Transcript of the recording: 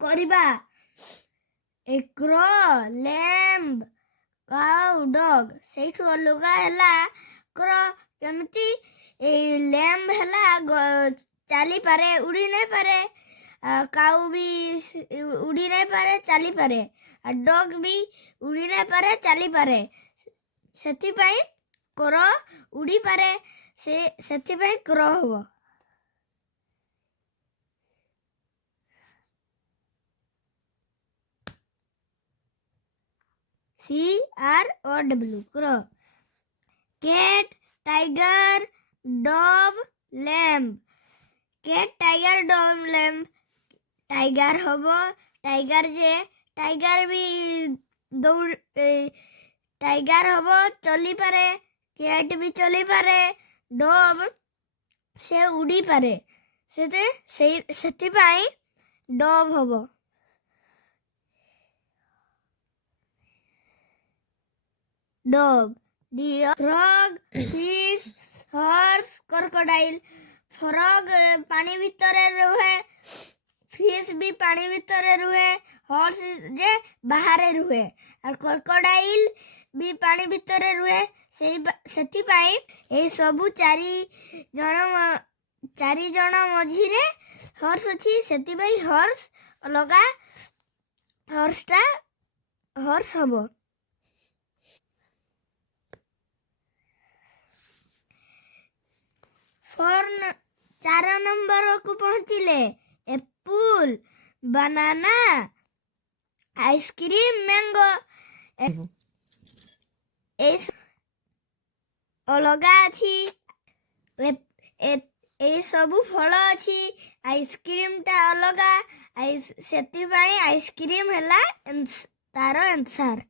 କରିବା। A crow, lamb, cow, dog ସେଇଠୁ ଅଲଗା ହେଲା crow କେମିତି lamb ହେଲା ଚାଲିପାରେ ଉଡ଼ି ନାଇଁ ପାରେ, କାଉ ବି ଉଡ଼ି ନାଇଁ ପାରେ ଚାଲିପାରେ, ଡଗ୍ ବି ଉଡ଼ି ନାଇଁ ପାରେ ଚାଲିପାରେ। ସେଥିପାଇଁ କ୍ରୋ ଉଡ଼ି ପାରେ, ସେଥିପାଇଁ କ୍ରୋ ହବ। CROW crow. Cat, tiger, dove, lamb. Cat, tiger, dove, lamb. Tiger हबो टाइगर जे टाइगर भी दौड़ टाइगर हबो चली पारे, कैट भी चली पारे, डोव से उड़ी पारे, ସେଥିପାଇଁ ଡୋଭ୍ ହବ। Dove. frog, fish, horse, crocodile. frog ପାଣି ଭିତରେ ରୁହେ, fish ବି ପାଣି ଭିତରେ ରୁହେ, horse ଯେ ବାହାରେ ରୁହେ, ଆଉ crocodile ବି ପାଣି ଭିତରେ ରୁହେ। ସେଥିପାଇଁ ଏଇ ସବୁ ଚାରି ଜଣ ମଝିରେ ହର୍ସ ଅଛି, ସେଥିପାଇଁ ହର୍ସ ଅଲଗା, ହର୍ସ ହବ। ଚାର ନମ୍ବରକୁ ପହଞ୍ଚିଲେ ଏପୁଲ, ବାନାନା, ଆଇସ୍କ୍ରିମ୍, ମ୍ୟାଙ୍ଗୋ ଅଲଗା ଅଛି। ଏଇ ସବୁ ଫଳ ଅଛି, ଆଇସ୍କ୍ରିମ୍ଟା ଅଲଗା, ସେଥିପାଇଁ ଆଇସ୍କ୍ରିମ୍ ହେଲା ତାର ଆନ୍ସର୍।